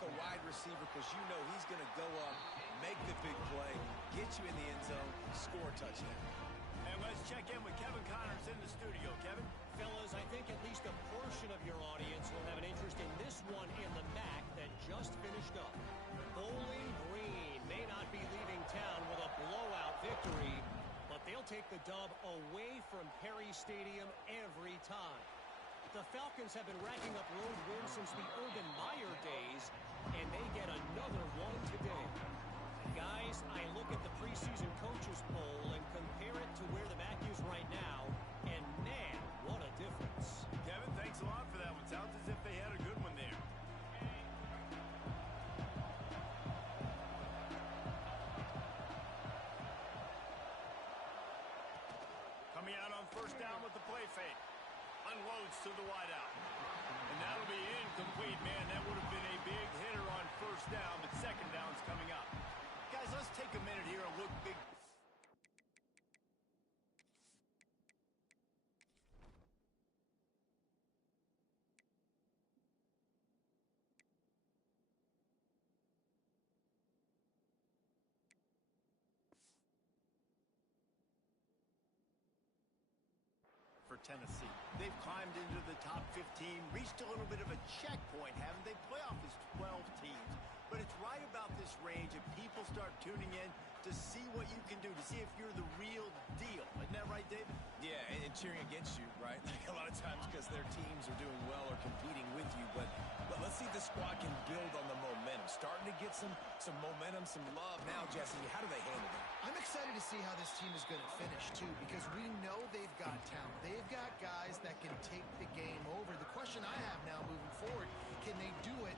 like a wide receiver because you know he's going to go up, make the big play, get you in the end zone, score a touchdown. And let's check in with Kevin Connors in the studio. Kevin? Fellas, I think at least a portion of your audience will have an interest in this one in the MAC that just finished up. Bowling Green may not be leaving town with a blowout victory, but they'll take the dub away from Perry Stadium every time. The Falcons have been racking up road wins since the Urban Meyer days, and they get another one today. Guys, I look at the preseason coaches poll and compare it to where the MAC is right now, and man, what a difference. Kevin, thanks a lot for that one. Sounds as if they had a good one there. Coming out on first down with the play fake. Unloads to the wideout. And that'll be incomplete, man. That would have been a big hitter on first down, but second down's coming up. Guys, let's take a minute here and look big. For Tennessee. They've climbed into the top 15, reached a little bit of a checkpoint, haven't they? Playoff is 12 teams. But it's right about this range if people start tuning in to see what you can do, to see if you're the real deal. Isn't that right, David? Yeah, and cheering against you, right? Like a lot of times because their teams are doing well or competing with you. But let's see if the squad can build on the momentum. Starting to get some momentum, some love. Now, Jesse, how do they handle that? I'm excited to see how this team is going to finish, too, because we know they've got talent. They've got guys that can take the game over. The question I have now moving forward, can they do it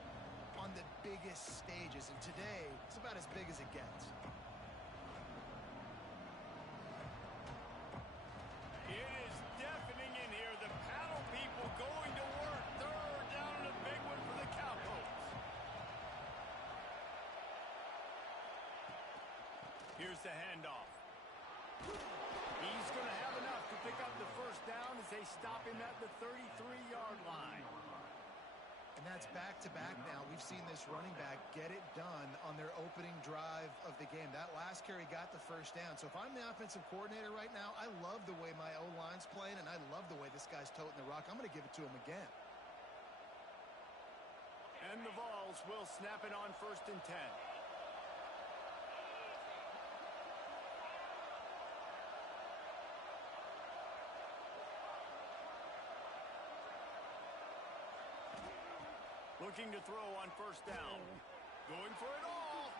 on the biggest stages? And today, it's about as big as it gets. It is deafening in here. The paddle people going to work. Third down and a big one for the Cowboys. Here's the handoff. He's going to have enough to pick up the first down as they stop him at the 33-yard line. And that's back-to-back now. We've seen this running back get it done on their opening drive of the game. That last carry got the first down. So if I'm the offensive coordinator right now, I love the way my O-line's playing, and I love the way this guy's toting the rock. I'm going to give it to him again. And the Vols will snap it on first and 10. Looking to throw on first down. Going for it all.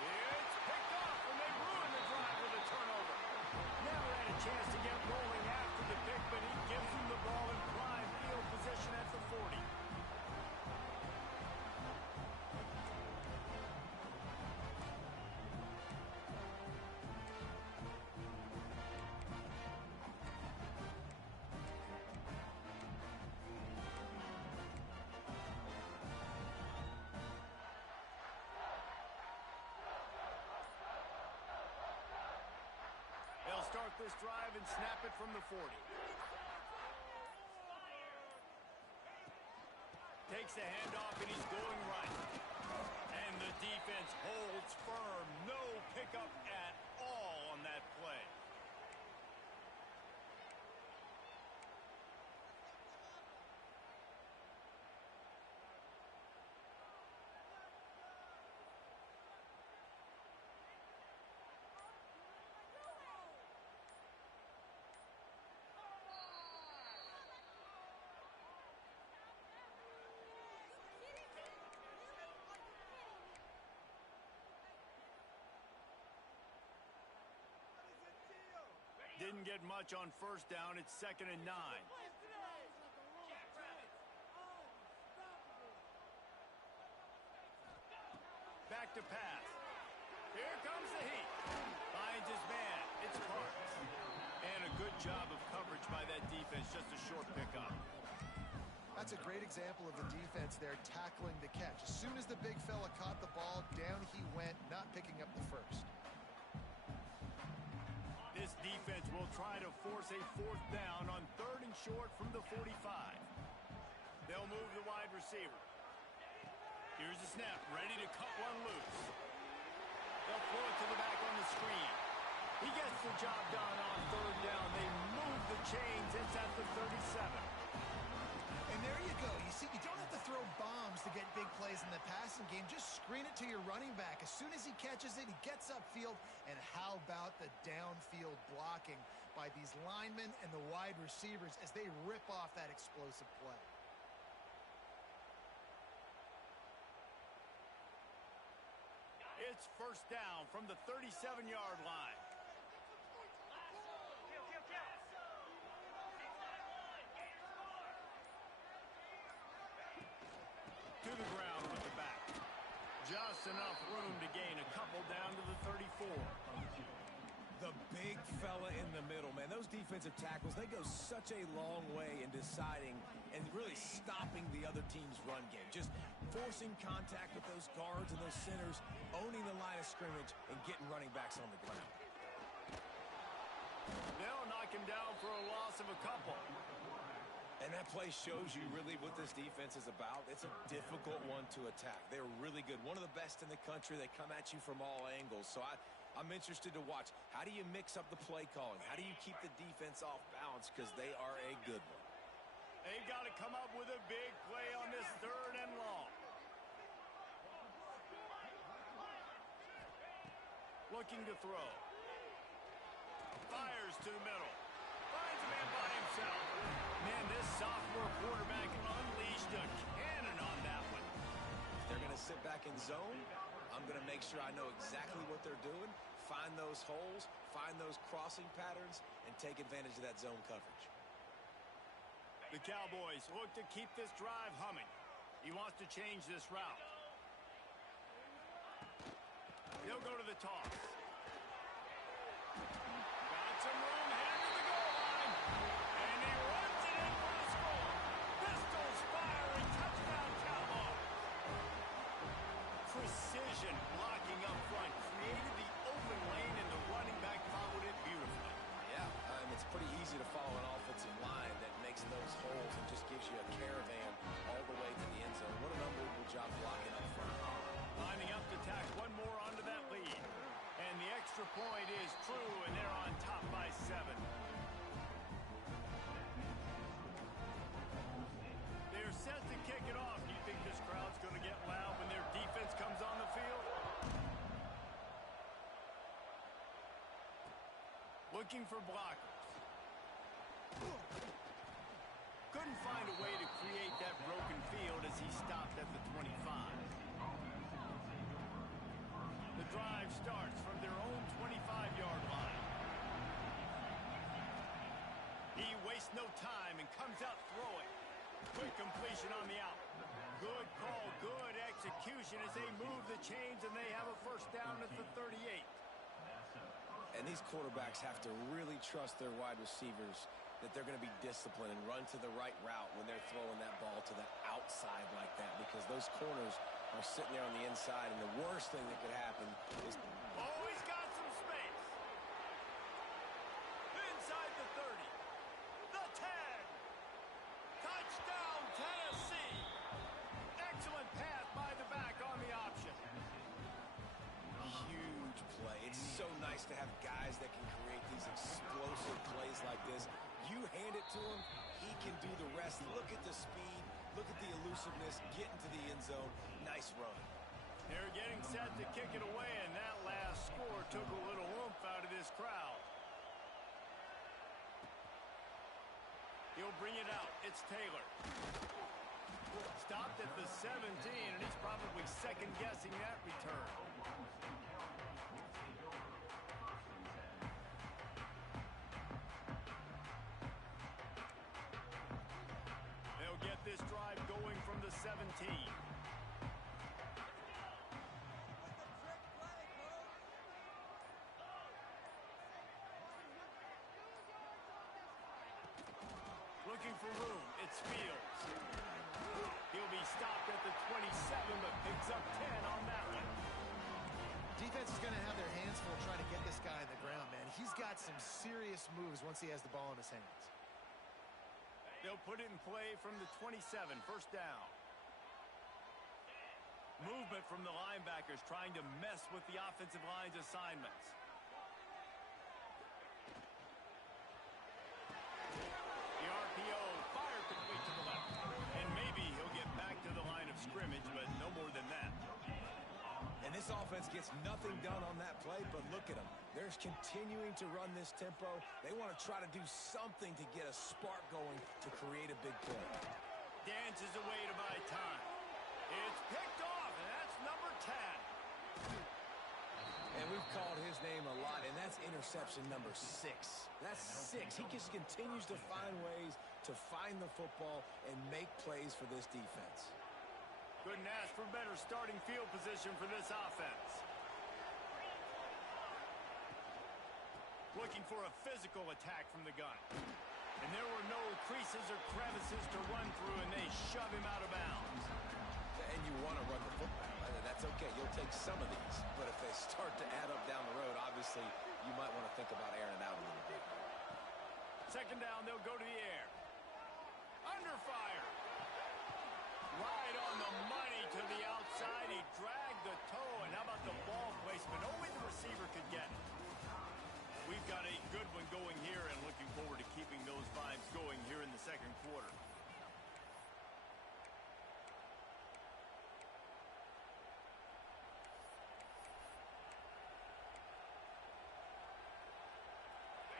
It's picked off, and they ruin the drive with a turnover. Never had a chance to get rolling after the pick, but he gives him the ball in prime field position at the 40. They'll start this drive and snap it from the 40. Takes the handoff, and he's going right. And the defense holds firm. No pickup at all on that play. Didn't get much on first down. It's 2nd and 9. Back to pass. Here comes the heat. Finds his man. It's Parks. And a good job of coverage by that defense. Just a short pickup. That's a great example of the defense there tackling the catch. As soon as the big fella caught the ball, down he went, not picking up the first. This defense will try to force a 4th down on 3rd and short from the 45. They'll move the wide receiver. Here's the snap, ready to cut one loose. They'll throw it to the back on the screen. He gets the job done on third down. They move the chains inside the 37. And there you go. You see, you don't have to throw bombs to get big plays in the passing game. Just screen it to your running back. As soon as he catches it, he gets upfield. And how about the downfield blocking by these linemen and the wide receivers as they rip off that explosive play? It's first down from the 37-yard line. To the ground with the back. Just enough room to gain a couple down to the 34. The big fella in the middle, man. Those defensive tackles, they go such a long way in deciding and really stopping the other team's run game. Just forcing contact with those guards and those centers, owning the line of scrimmage, and getting running backs on the ground. They'll knock him down for a loss of a couple. And that play shows you really what this defense is about. It's a difficult one to attack. They're really good. One of the best in the country. They come at you from all angles. So I'm interested to watch. How do you mix up the play calling? How do you keep the defense off balance? Because they are a good one. They've got to come up with a big play on this third and long. Looking to throw. Fires to the middle. Finds a man by himself. Man, this sophomore quarterback unleashed a cannon on that one. If they're going to sit back in zone, I'm going to make sure I know exactly what they're doing, find those holes, find those crossing patterns, and take advantage of that zone coverage. The Cowboys look to keep this drive humming. He wants to change this route. He'll go to the toss. Got some room, headed to the goal line. And he runs it in for the score. Pistols firing, touchdown Cowboys. Precision blocking up front created the open lane, and the running back followed it beautifully. Yeah, it's pretty easy to follow an offensive line that makes those holes and just gives you a caravan all the way to the end zone. What an unbelievable job blocking up front. Lining up to tack one more onto that lead. And the extra point is true, and they're on top by 7. They're set to kick it off. Do you think this crowd's going to get loud when their defense comes on the field? Looking for blockers. Couldn't find a way to create that broken field as he stopped at the 25. The drive starts from their own 25-yard line. He wastes no time and comes out throwing. Quick completion on the out. Good call, good execution as they move the chains, and they have a first down at the 38. And these quarterbacks have to really trust their wide receivers that they're going to be disciplined and run to the right route when they're throwing that ball to the outside like that, because those corners are sitting there on the inside, and the worst thing that could happen is... Oh, he's got some space. Inside the 30. The 10. Touchdown, Tennessee. Excellent pass by the back on the option. Huge play. It's so nice to have guys that can create these explosive plays like this. You hand it to him, he can do the rest. Look at the speed. Look at the elusiveness. Get into the end zone. Nice run. They're getting set to kick it away, and that last score took a little oomph out of this crowd. He'll bring it out. It's Taylor. Stopped at the 17, and he's probably second-guessing that return. They'll get this drive going from the 17. Looking for room. It's Fields. He'll be stopped at the 27, but picks up 10 on that one. Defense is going to have their hands full trying to get this guy on the ground, man. He's got some serious moves once he has the ball in his hands. They'll put it in play from the 27, first down. Movement from the linebackers trying to mess with the offensive line's assignments. The RPO fired complete to the left. And maybe he'll get back to the line of scrimmage, but no more than that. And this offense gets nothing done on that play, but look at them. They're continuing to run this tempo. They want to try to do something to get a spark going to create a big play. Dances away to buy time. It's picked off, and that's number 10. And we've called his name a lot, and that's interception number 6. That's 6. He just continues to find ways to find the football and make plays for this defense. Couldn't ask for better starting field position for this offense. Looking for a physical attack from the gun. And there were no creases or crevices to run through, and they shove him out of bounds. And you want to run the football. That's okay. You'll take some of these. But if they start to add up down the road, obviously, you might want to think about airing it out a little bit. Second down, they'll go to the air. Under fire. Right on the money to the outside. He dragged the toe, and how about the ball placement? Only the receiver could get it. We've got a good one going here, and looking forward to keeping those vibes going here in the second quarter.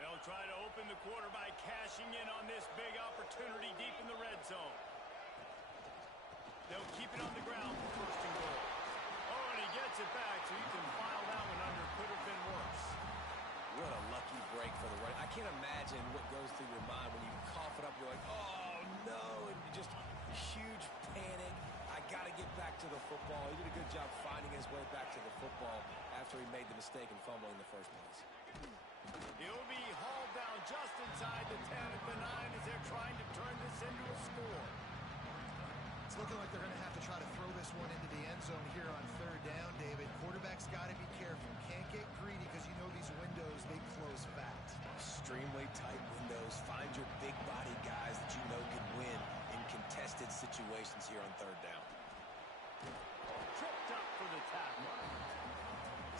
They'll try to open the quarter by cashing in on this big opportunity deep in the red zone. They'll keep it on the ground for first and goal. Oh, and he gets it back, so you can file that one under. Could have been worse. What a lucky break for the run. I can't imagine what goes through your mind when you cough it up. You're like, oh, no, and just huge panic. I got to get back to the football. He did a good job finding his way back to the football after he made the mistake and fumble in the first place. He'll be hauled down just inside the 10 at the 9 as they're trying to turn this into a score. It's looking like they're going to have to try to throw this one into the end zone here on third down, David. Quarterback's got to be careful. Can't get greedy because you know these windows, they close fast. Extremely tight windows. Find your big body guys that you know can win in contested situations here on third down. Tripped up for the tackle.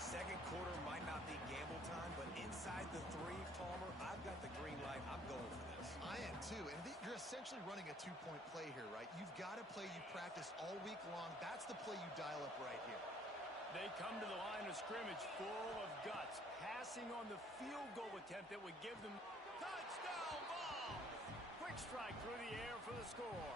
Second quarter might not be gamble time, but inside the 3, Palmer, I've got the green light. I'm going for this. I am too, and you're essentially running a 2-point play here, right? You've got a play you practice all week long. That's the play you dial up right here. They come to the line of scrimmage full of guts, passing on the field goal attempt that would give them touchdown ball. Quick strike through the air for the score.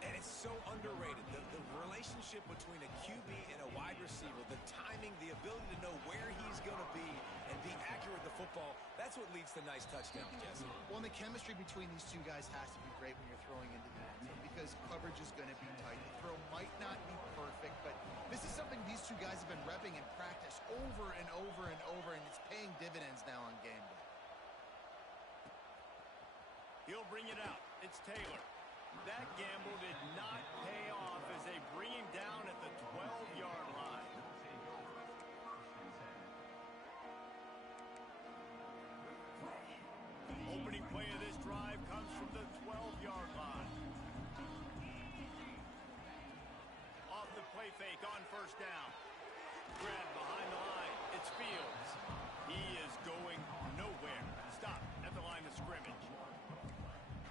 And it's so underrated. The relationship between a QB and a wide receiver, the timing, the ability to know where he's going to be and be accurate with the football, that's what leads to nice touchdowns, Jesse. Well, and the chemistry between these two guys has to be great when you're throwing into the end zone because coverage is going to be tight. The throw might not be perfect, but this is something these two guys have been repping in practice over and over and over, and it's paying dividends now on game day. He'll bring it out. It's Taylor. That gamble did not pay off as they bring him down at the 12-yard line. Opening play of this drive comes from the 12-yard line. Off the play fake on first down. Grab behind the line. It's Fields. He is going nowhere. Stop at the line of scrimmage.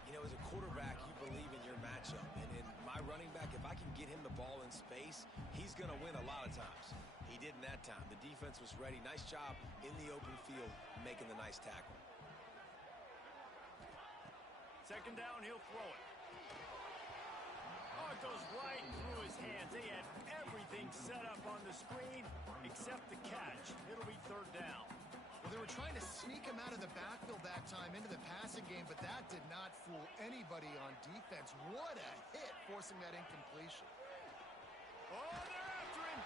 You know, as a quarterback, you believe in your matchup. And in my running back, if I can get him the ball in space, he's going to win a lot of times. He did in that time. The defense was ready. Nice job in the open field making the nice tackle. Second down, he'll throw it. Oh, it goes right through his hands. They had everything set up on the screen except the catch. It'll be third down. Well, they were trying to sneak him out of the backfield that time into the passing game, but that did not fool anybody on defense. What a hit, forcing that incompletion. Oh, they're after him.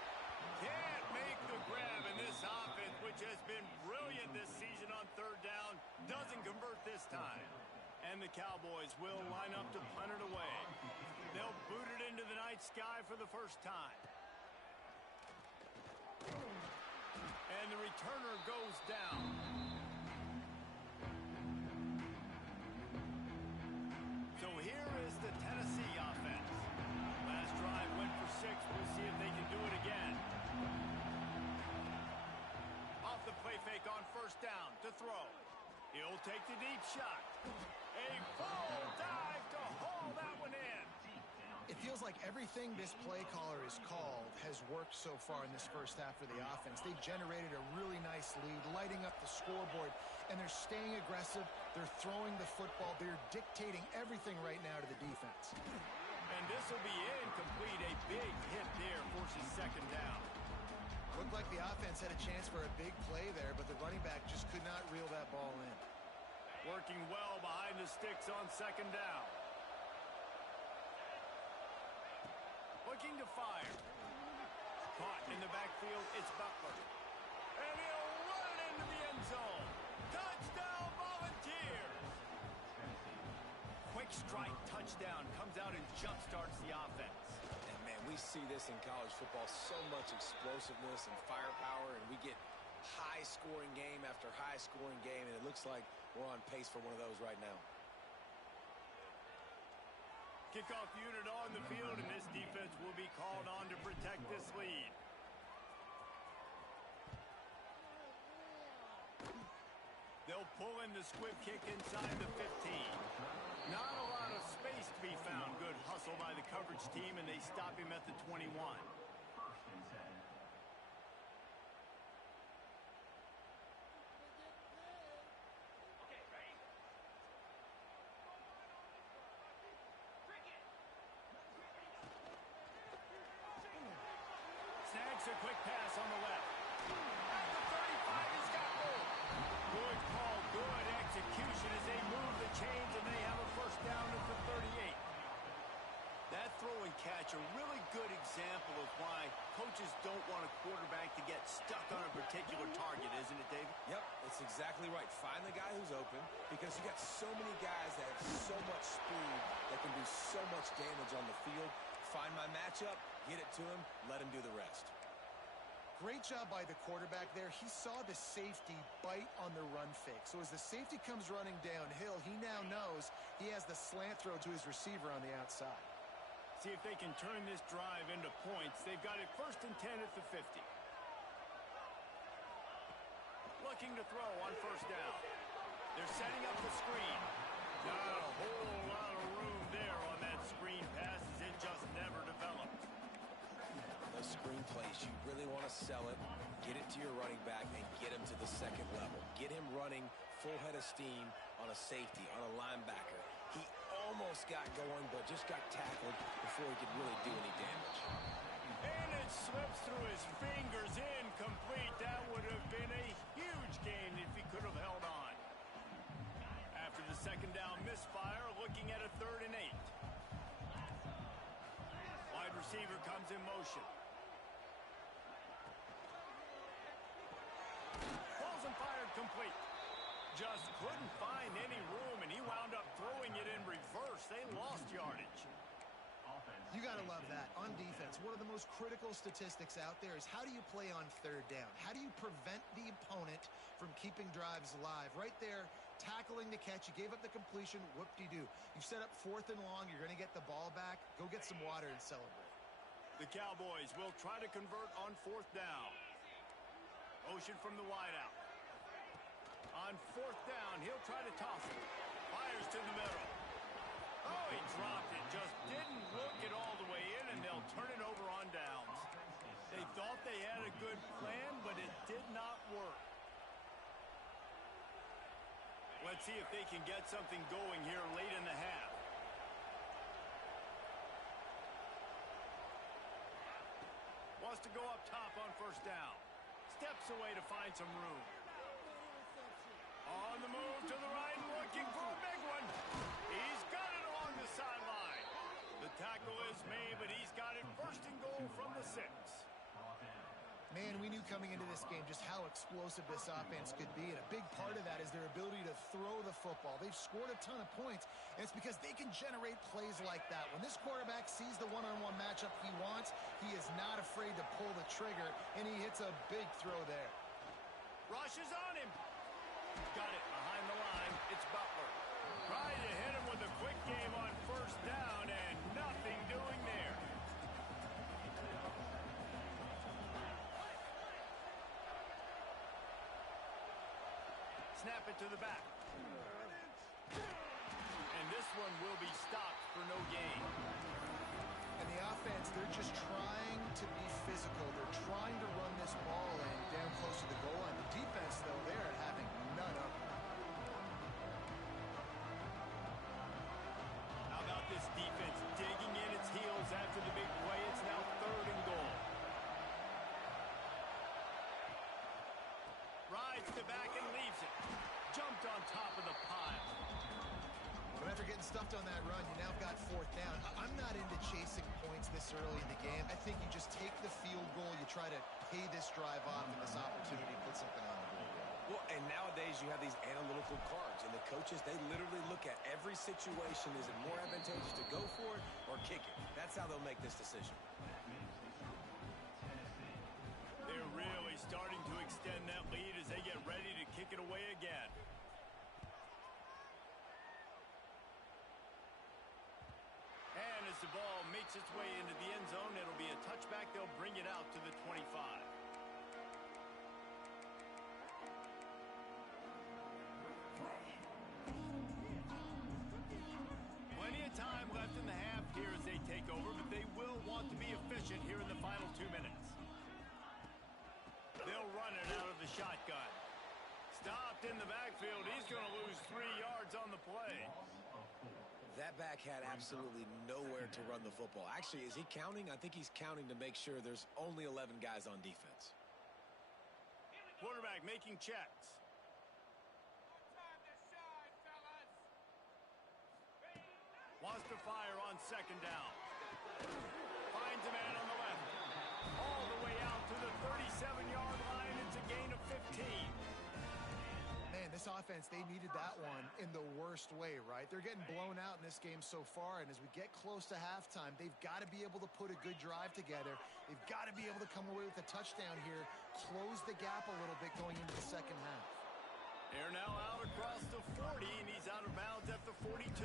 Can't make the grab, and this offense, which has been brilliant this season on third down, doesn't convert this time. And the Cowboys will line up to punt it away. They'll boot it into the night sky for the first time. And the returner goes down. So here is the Tennessee offense. Last drive went for 6 make on first down to throw. He'll take the deep shot. A full dive to haul that one in. It feels like everything this play caller has called has worked so far in this first half for the offense. They've generated a really nice lead, lighting up the scoreboard, and they're staying aggressive. They're throwing the football. They're dictating everything right now to the defense. And this will be incomplete. A big hit there forces second down. Looked like the offense had a chance for a big play there, but the running back just could not reel that ball in. Working well behind the sticks on second down. Looking to fire. Caught in the backfield, it's Butler. And he'll run it into the end zone. Touchdown, Volunteers! Quick strike touchdown comes out and jumpstarts the offense. And, man, we see this in college football, so much explosiveness and firepower, and we get high-scoring game after high-scoring game, and it looks like we're on pace for one of those right now. Kickoff unit on the field, and this defense will be called on to protect this lead. They'll pull in the squib kick inside the 15. Not a lot of space to be found. Good hustle by the coverage team, and they stop him at the 21. Snags a quick pass on the left. At the 35, he's got room. Good call, good execution as they move the chains, and they have a first down at the 38. That throw and catch, a really good example of why coaches don't want a quarterback to get stuck on a particular target, isn't it, David? Yep, it's exactly right. Find the guy who's open, because you got so many guys that have so much speed that can do so much damage on the field. Find my matchup, get it to him, let him do the rest. Great job by the quarterback there. He saw the safety bite on the run fake. So as the safety comes running downhill, he now knows he has the slant throw to his receiver on the outside. See if they can turn this drive into points. They've got it 1st and 10 at the 50. Looking to throw on first down. They're setting up the screen. Not a whole lot of room there on that screen pass as it just never developed. Those screen plays, you really want to sell it, get it to your running back, and get him to the second level. Get him running full head of steam on a safety, on a linebacker. He almost got going, but just got tackled before he could really do any damage. And it slips through his fingers, incomplete. That would have been a huge gain if he could have held on. After the second down misfire, looking at a 3rd and 8. Wide receiver comes in motion. Balls and fired complete. Just couldn't find any room, and he wound up throwing it in reverse. They lost yardage. You got to love that. On defense, one of the most critical statistics out there is how do you play on 3rd down? How do you prevent the opponent from keeping drives alive? Right there, tackling the catch. You gave up the completion. Whoop-de-doo. You set up 4th and long. You're going to get the ball back. Go get some water and celebrate. The Cowboys will try to convert on 4th down. Motion from the wideout. On 4th down, he'll try to toss it. Fires to the middle. Oh, he dropped it. Just didn't look it all the way in, and they'll turn it over on downs. They thought they had a good plan, but it did not work. Let's see if they can get something going here late in the half. Wants to go up top on first down. Steps away to find some room. On the move to the right, looking for a big one. He's got it along the sideline. The tackle is made, but he's got it 1st and goal from the 6. Man, we knew coming into this game just how explosive this offense could be, and a big part of that is their ability to throw the football. They've scored a ton of points, and it's because they can generate plays like that. When this quarterback sees the one-on-one matchup he wants, he is not afraid to pull the trigger, and he hits a big throw there. Rush is on him. Got it behind the line. It's Butler. Trying to hit him with a quick game on first down, and nothing doing there. snap it to the back. And this one will be stopped for no gain. And the offense, they're just trying to be physical. They're trying to run this ball in down close to the goal line. The defense, though, they're having none of it. How about this defense digging in its heels after the big play? It's now 3rd and goal. Rides the back and leaves it. Jumped on top of the pile. But after getting stuffed on that run, you now got 4th down. I'm not into chasing points this early in the game. I think you just take the field goal. You try to pay this drive off and this opportunity to put something on the board. Well, and nowadays you have these analytical cards, and the coaches, they literally look at every situation. Is it more advantageous to go for it or kick it? That's how they'll make this decision. They're really starting to extend that lead as they get ready to kick it away again. And as the ball makes its way into the end zone, it'll be a touchback. They'll bring it out to the 25. Plenty of time left in the half here as they take over, but they will want to be efficient here in the final 2 minutes. They'll run it out of the shotgun. Stopped in the backfield. He's going to lose 3 yards on the play. That back had absolutely nowhere to run the football. Actually, is he counting? I think he's counting to make sure there's only 11 guys on defense. Quarterback making checks. Wants to fire on 2nd down. Finds a man on the left. All the way out to the 37-yard line. It's a gain of 15. Man, this offense, they needed that one in the worst way, right? They're getting blown out in this game so far, and as we get close to halftime, they've got to be able to put a good drive together. They've got to be able to come away with a touchdown here, close the gap a little bit going into the second half. They're now out across the 40, and he's out of bounds at the 42.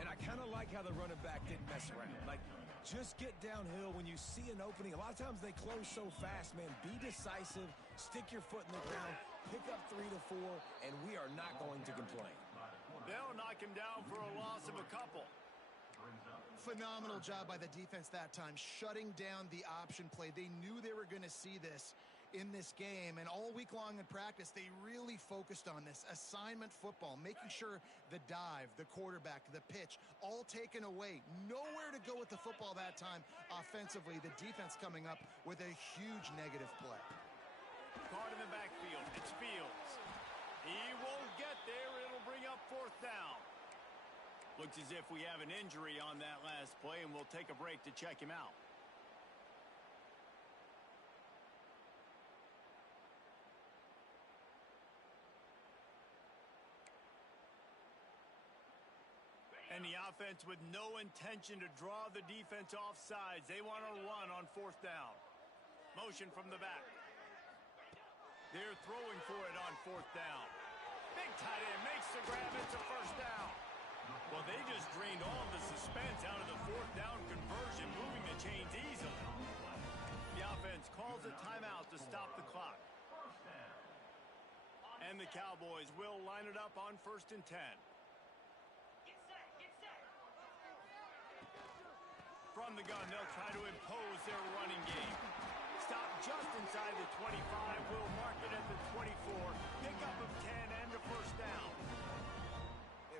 And I kind of like how the running back didn't mess around. Like, just get downhill when you see an opening. A lot of times they close so fast, man. Be decisive, stick your foot in the ground, pick up 3 to 4, and we are not going to complain. They'll knock him down for a loss of a couple. Phenomenal job by the defense that time, shutting down the option play. They knew they were going to see this in this game, and all week long in practice, they really focused on this assignment football, making sure the dive, the quarterback, the pitch, all taken away. Nowhere to go with the football that time offensively. The defense coming up with a huge negative play. Caught in the backfield. It's Fields. He won't get there. It'll bring up 4th down. Looks as if we have an injury on that last play, and we'll take a break to check him out. And the offense with no intention to draw the defense off sides. They want to run on 4th down. Motion from the back. They're throwing for it on 4th down. Big tight end makes the grab. It's a 1st down. Well, they just drained all of the suspense out of the 4th down conversion, moving the chains easily. The offense calls a timeout to stop the clock. And the Cowboys will line it up on 1st and 10. From the gun, they'll try to impose their running game. Stop just inside the 25. Will mark it at the 24. Pickup of 10 and a 1st down.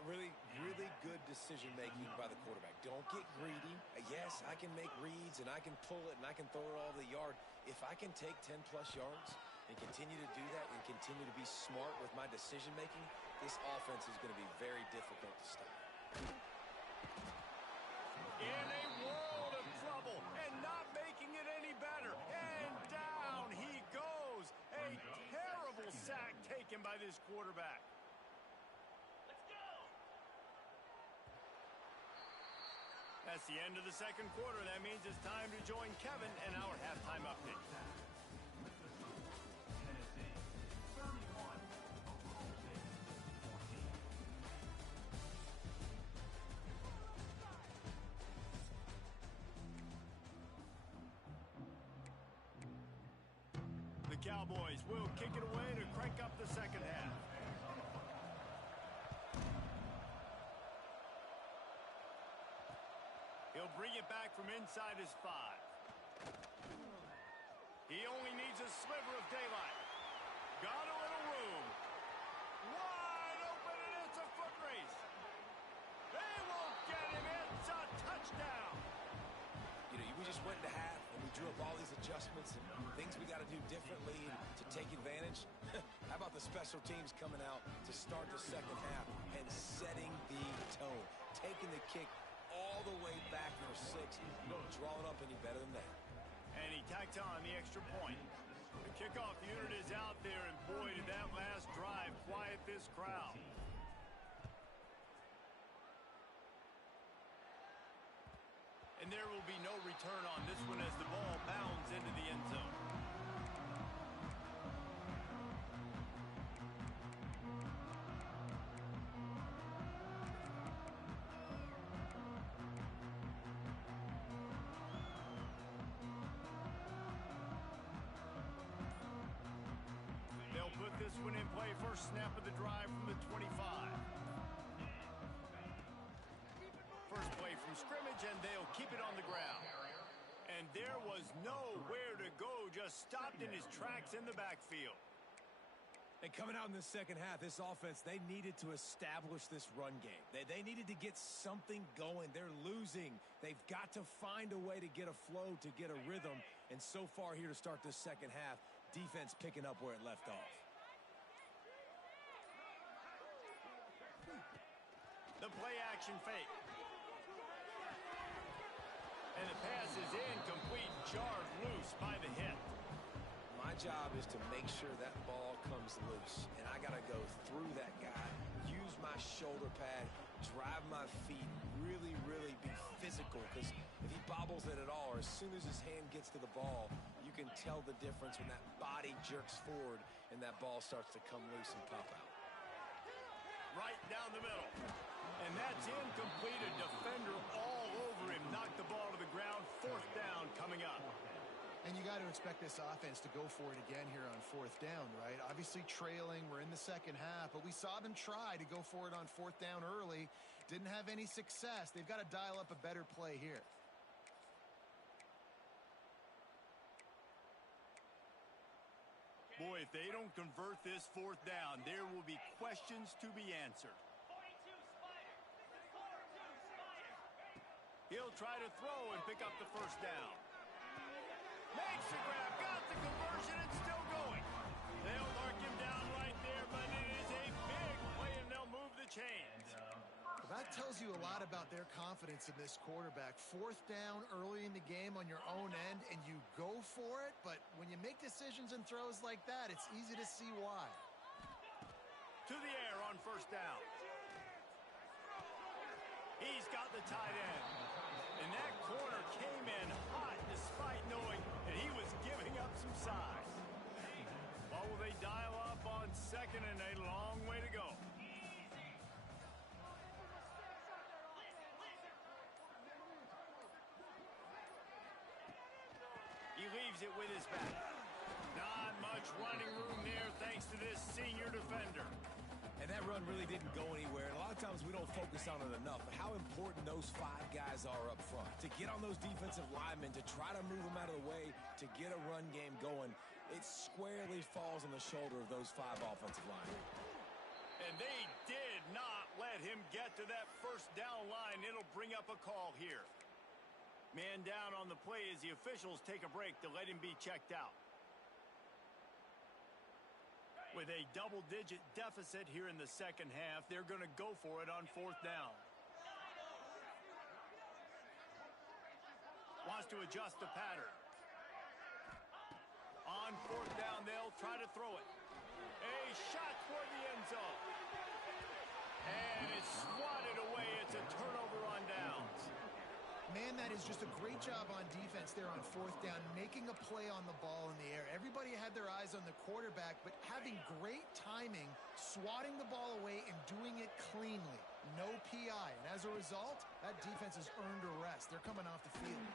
Really, really good decision-making by the quarterback. Don't get greedy. Yes, I can make reads, and I can pull it, and I can throw it all over the yard. If I can take 10-plus yards and continue to do that and continue to be smart with my decision-making, this offense is going to be very difficult to stop. In a world of trouble and not making it any better. And down he goes. A terrible sack taken by this quarterback. Let's go. That's the end of the second quarter. That means it's time to join Kevin and our halftime update. The Cowboys will kick it away to crank up the second half. He'll bring it back from inside his 5. He only needs a sliver of daylight. Got a little room. Wide open, and it's a foot race. They won't get him. It's a touchdown. You know, we just went to half, and we drew up all these adjustments and things we got to do differently to take advantage. How about the special teams coming out to start the second half and setting the tone, taking the kick all the way back for 6. You don't draw it up any better than that. And he tacked on the extra point. The kickoff unit is out there, and boy, did that last drive quiet this crowd. And there will be no return on this one as the ball bounds into the end zone. They'll put this one in play. First snap of the drive from the 25. First play from scrimmage, and they'll keep it on the ground. And there was nowhere to go, just stopped in his tracks in the backfield. And coming out in the second half, this offense, they needed to establish this run game. They needed to get something going. They're losing. They've got to find a way to get a flow, to get a rhythm. And so far here to start this second half, defense picking up where it left off. The play action fake. And the pass is incomplete, jarred loose by the hit. My job is to make sure that ball comes loose, and I got to go through that guy, use my shoulder pad, drive my feet, really, really be physical, because if he bobbles it at all, or as soon as his hand gets to the ball, you can tell the difference when that body jerks forward and that ball starts to come loose and pop out. Right down the middle. And that's incomplete. A defender all over him. Knocked the ball to the ground. Fourth down coming up. And you got to expect this offense to go for it again here on fourth down, right? Obviously trailing. We're in the second half, but we saw them try to go for it on fourth down early. Didn't have any success. They've got to dial up a better play here. Boy, if they don't convert this fourth down, there will be questions to be answered. He'll try to throw and pick up the first down. Makes the grab, got the conversion, and still going. They'll mark him down right there, but it is a big play, and they'll move the chains. Well, that tells you a lot about their confidence in this quarterback. Fourth down early in the game on your own end, and you go for it, but when you make decisions and throws like that, it's easy to see why. To the air on first down. He's got the tight end. And that corner came in hot despite knowing that he was giving up some size. What will they dial up on second, and a long way to go? He leaves it with his back. Not much running room there thanks to this senior defender. And that run really didn't go anywhere. And a lot of times we don't focus on it enough. But how important those 5 guys are up front. To get on those defensive linemen, to try to move them out of the way, to get a run game going, it squarely falls on the shoulder of those 5 offensive linemen. And they did not let him get to that first down line. It'll bring up a call here. Man down on the play as the officials take a break to let him be checked out. With a double-digit deficit here in the second half, they're going to go for it on fourth down. Wants to adjust the pattern. On fourth down, they'll try to throw it. A shot toward the end zone. And it's swatted away. It's a turnover on downs. Man, that is just a great job on defense there on fourth down, making a play on the ball in the air. Everybody had their eyes on the quarterback, but having great timing, swatting the ball away, and doing it cleanly. No PI. And as a result, that defense has earned a rest. They're coming off the field.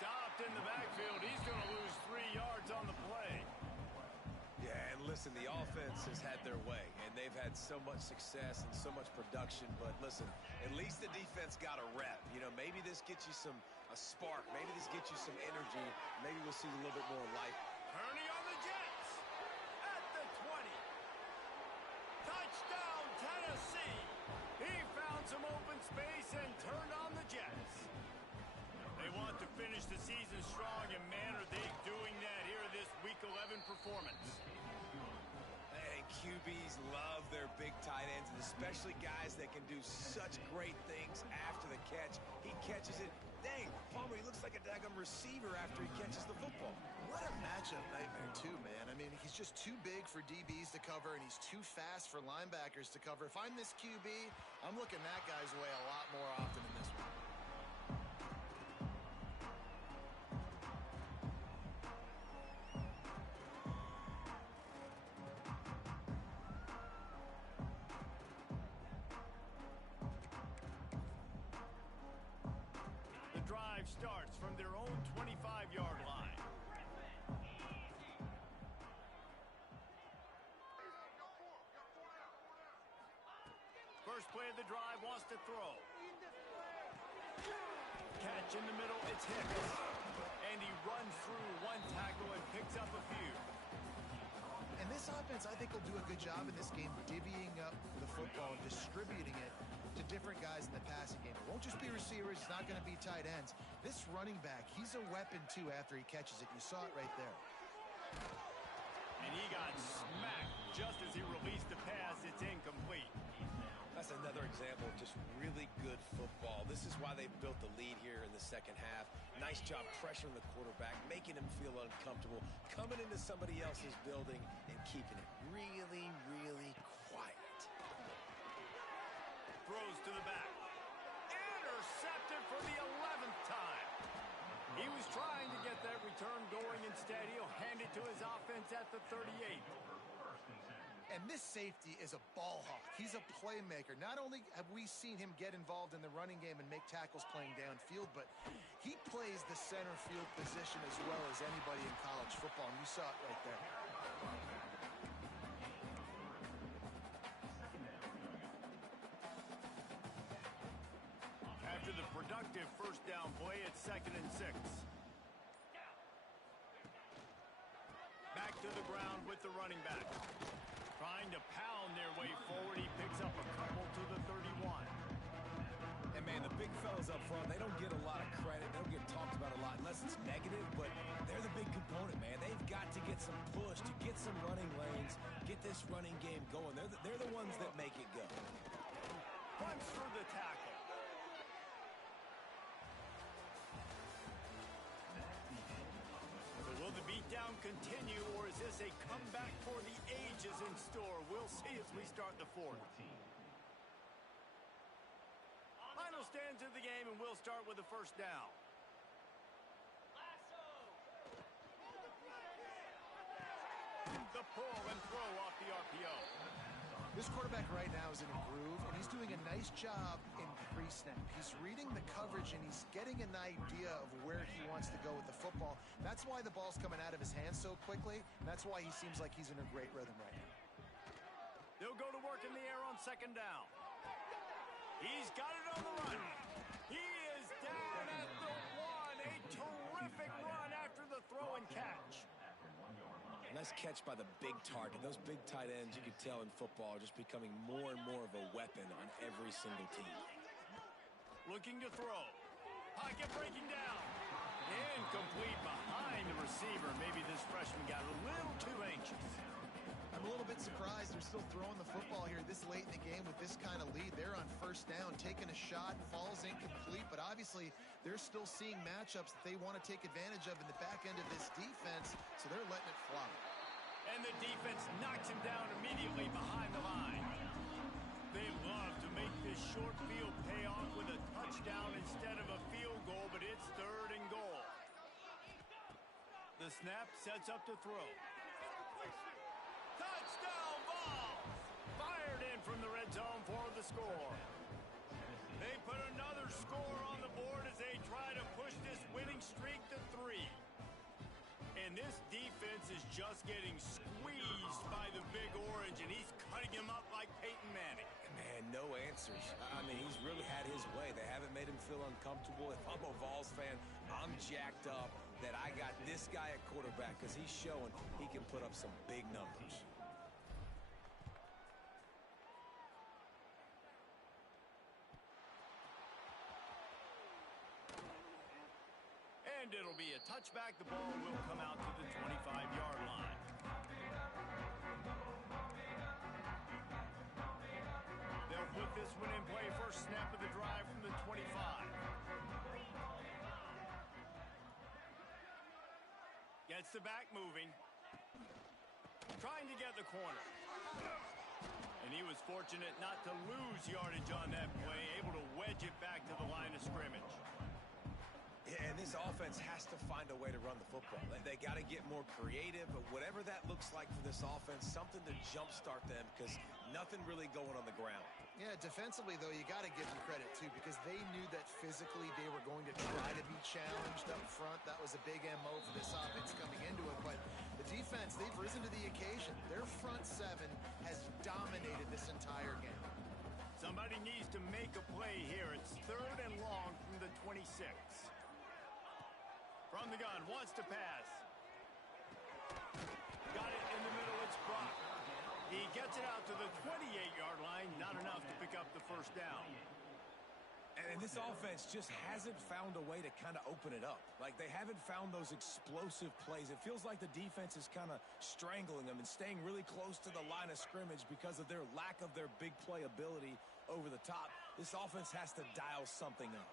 Stopped in the backfield. He's going to lose 3 yards on the play. Yeah, and listen, the offense has had their way, and they've had had so much success and so much production, but listen, at least the defense got a rep. You know, maybe this gets you a spark. Maybe this gets you some energy. Maybe we'll see a little bit more life. Purdy on the Jets at the 20. Touchdown, Tennessee. He found some open space and turned on the Jets. They want to finish the season strong, and man, are they doing that here in this Week 11 performance. And QBs love their big tight ends, and especially guys that can do such great things after the catch. He catches it. Dang, Palmer, he looks like a daggum receiver after he catches the football. What a matchup nightmare, too, man. I mean, he's just too big for DBs to cover, and he's too fast for linebackers to cover. If I'm this QB, I'm looking that guy's way a lot more often than this one. Starts from their own 25-yard line. First play of the drive, wants to throw. Catch in the middle, it's Hicks. And he runs through one tackle and picks up a few. And this offense, I think, will do a good job in this game divvying up the football and distributing it to different guys in the passing game. It won't just be receivers. It's not going to be tight ends. This running back, he's a weapon, too, after he catches it. You saw it right there. And he got smacked just as he released the pass. It's incomplete. That's another example of just really good football. This is why they built the lead here in the second half. Nice job pressuring the quarterback, making him feel uncomfortable, coming into somebody else's building and keeping it really, really quiet. Throws to the back. Intercepted for the 11th time. He was trying to get that return going. Instead, he'll hand it to his offense at the 38. And this safety is a ball hawk. He's a playmaker. Not only have we seen him get involved in the running game and make tackles playing downfield, but he plays the center field position as well as anybody in college football, and you saw it right there. After the productive first down play, it's 2nd and 6. Back to the ground with the running back. Trying to pound their way forward. He picks up a couple to the 31. And, man, the big fellas up front, they don't get a lot of credit. They don't get talked about a lot unless it's negative, but they're the big component, man. They've got to get some push, to get some running lanes, get this running game going. They're the ones that make it go. Runs through the tackle. Will the beatdown continue, or is this a comeback for the ages in store? We'll see as we start the fourth. Final stands of the game, and we'll start with the first down. The pull and throw off the RPO. This quarterback right now is in a groove, and he's doing a nice job in pre-snap. He's reading the coverage, and he's getting an idea of where he wants to go with the football. That's why the ball's coming out of his hands so quickly, and that's why he seems like he's in a great rhythm right now. They'll go to work in the air on 2nd down. He's got it on the run. He is down at the 1. A terrific run after the throw and catch. Nice catch by the big target. Those big tight ends, you can tell in football, are just becoming more and more of a weapon on every single team. Looking to throw. Pocket breaking down. Incomplete behind the receiver. Maybe this freshman got a little too anxious. I'm a little bit surprised they're still throwing the football here this late in the game with this kind of lead. They're on first down, taking a shot, falls incomplete, but obviously they're still seeing matchups that they want to take advantage of in the back end of this defense, so they're letting it fly. And the defense knocks him down immediately behind the line. They love to make this short field pay off with a touchdown instead of a field goal, but it's 3rd and goal. The snap sets up to throw. Touchdown ball! Fired in from the red zone for the score. They put another score on the board as they try to push this winning streak to 3. And this defense is just getting squeezed by the Big Orange, and he's cutting him up like answers. I mean, he's really had his way. They haven't made him feel uncomfortable. If I'm a Vols fan, I'm jacked up that I got this guy at quarterback because he's showing he can put up some big numbers. And it'll be a touchback. The ball will come out to the 25-yard line. They'll put this one in play. First snap of the drive from the 25. Gets the back moving. Trying to get the corner. And he was fortunate not to lose yardage on that play. Able to wedge it back to the line of scrimmage. Yeah, and this offense has to find a way to run the football. They got to get more creative, but whatever that looks like for this offense, something to jumpstart them because nothing really going on the ground. Yeah, defensively, though, you got to give them credit, too, because they knew that physically they were going to try to be challenged up front. That was a big MO for this offense coming into it. But the defense, they've risen to the occasion. Their front seven has dominated this entire game. Somebody needs to make a play here. It's 3rd and long from the 26. From the gun, wants to pass. Got it in the middle, it's Brock. He gets it out to the 28-yard line, not enough to pick up the first down. And this offense just hasn't found a way to kind of open it up. Like, they haven't found those explosive plays. It feels like the defense is kind of strangling them and staying really close to the line of scrimmage because of their lack of their big play ability over the top. This offense has to dial something up.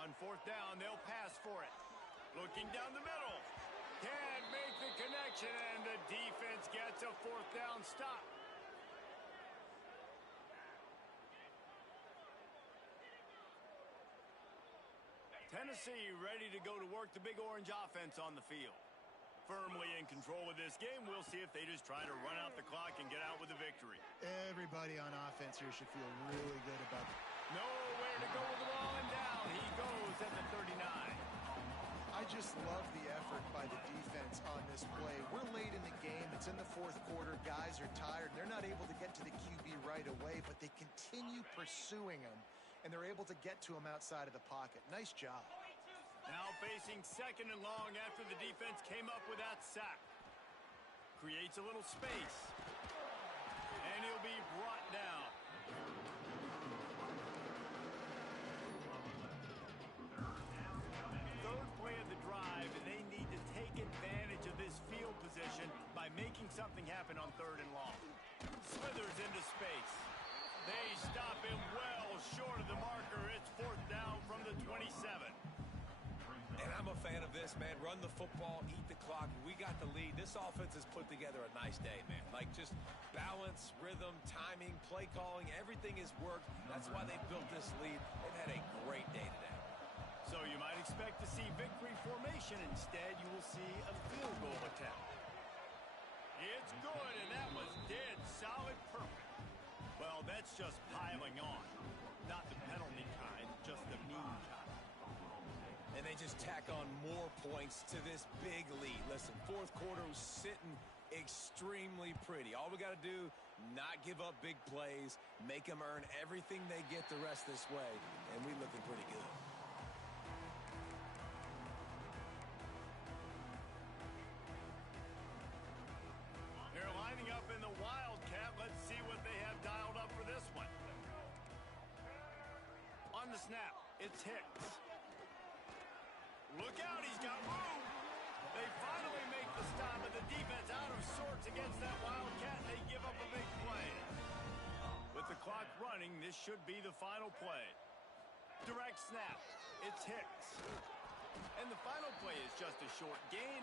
On 4th down, they'll pass for it. Looking down the middle. Can't make the connection, and the defense gets a 4th down stop. Tennessee ready to go to work the Big Orange offense on the field. Firmly in control of this game. We'll see if they just try to run out the clock and get out with a victory. Everybody on offense here should feel really good about it. Nowhere to go with the ball, and down he goes at the 39. I just love the effort by the defense on this play. We're late in the game. It's in the 4th quarter. Guys are tired. They're not able to get to the QB right away, but they continue pursuing him, and they're able to get to him outside of the pocket. Nice job. Now facing 2nd and long after the defense came up with that sack. Creates a little space. And he'll be brought down. Third play of the drive, and they need to take advantage of this field position by making something happen on 3rd and long. Smithers into space. They stop him well short of the marker. It's 4th down from the 27. And I'm a fan of this, man. Run the football, eat the clock. We got the lead. This offense has put together a nice day, man. Like, just balance, rhythm, timing, play calling, everything has worked. That's why they built this lead. They've had a great day today. So you might expect to see victory formation. Instead, you will see a field goal attempt. It's good, and that was dead solid perfect. Well, that's just piling on. Not the penalty kind, just the mean kind. And they just tack on more points to this big lead. Listen, 4th quarter was sitting extremely pretty. All we got to do, not give up big plays, make them earn everything they get the rest this way, and we looking pretty good. They're lining up in the Wildcat. Let's see what they have dialed up for this one. On the snap, it's Hicks. Look out, he's got room. They finally make the stop, and the defense out of sorts against that Wildcat, and they give up a big play. With the clock running, this should be the final play. Direct snap, it's Hicks. And the final play is just a short gain.